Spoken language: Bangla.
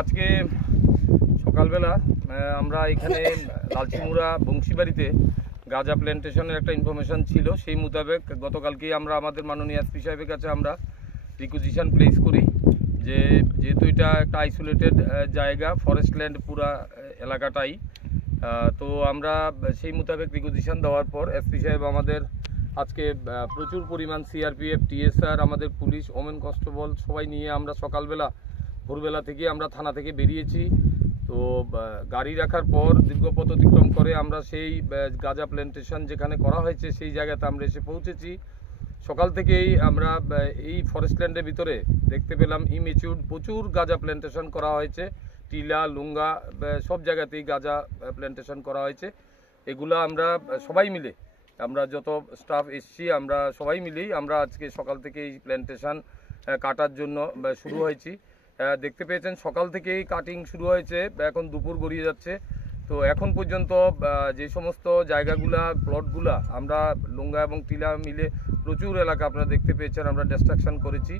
আজকে সকালবেলা আমরা এখানে লালচিমুড়া বংশীবাড়িতে গাঁজা প্ল্যান্টেশনের একটা ইনফরমেশন ছিল। সেই মোতাবেক গতকালকেই আমরা আমাদের মাননীয় এসপি সাহেবের কাছে আমরা রিকুইজিশন প্লেস করি যে যেহেতু এটা একটা আইসোলেটেড জায়গা, ফরেস্ট ল্যান্ড পুরা এলাকাটাই, তো আমরা সেই মোতাবেক রিকুইজিশন দেওয়ার পর এসপি সাহেব আমাদের আজকে প্রচুর পরিমাণ সিআরপিএফ, টিএসআর, আমাদের পুলিশ, ওমেন কনস্টেবল সবাই নিয়ে আমরা সকালবেলা ভোরবেলা থেকে আমরা থানা থেকে বেরিয়েছি। তো গাড়ি রাখার পর দীর্ঘ পথ অতিক্রম করে আমরা সেই গাঁজা প্ল্যান্টেশন যেখানে করা হয়েছে সেই জায়গাতে আমরা এসে পৌঁছেছি। সকাল থেকেই আমরা এই ফরেস্ট ল্যান্ডের ভিতরে দেখতে পেলাম ইমেচিউর প্রচুর গাঁজা প্ল্যান্টেশন করা হয়েছে। টিলা, লুঙ্গা সব জায়গাতেই গাঁজা প্ল্যান্টেশন করা হয়েছে। এগুলো আমরা সবাই মিলে, আমরা যত স্টাফ এসছি আমরা সবাই মিলেই আমরা আজকে সকাল থেকে এই প্ল্যান্টেশন কাটার জন্য শুরু হয়েছি। দেখতে পেয়েছেন সকাল থেকেই কাটিং শুরু হয়েছে, এখন দুপুর গড়িয়ে যাচ্ছে। তো এখন পর্যন্ত যে সমস্ত জায়গাগুলা, প্লটগুলা আমরা লুঙ্গা এবং টিলা মিলে প্রচুর এলাকা আপনারা দেখতে পেয়েছেন আমরা ডিস্ট্রাকশন করেছি।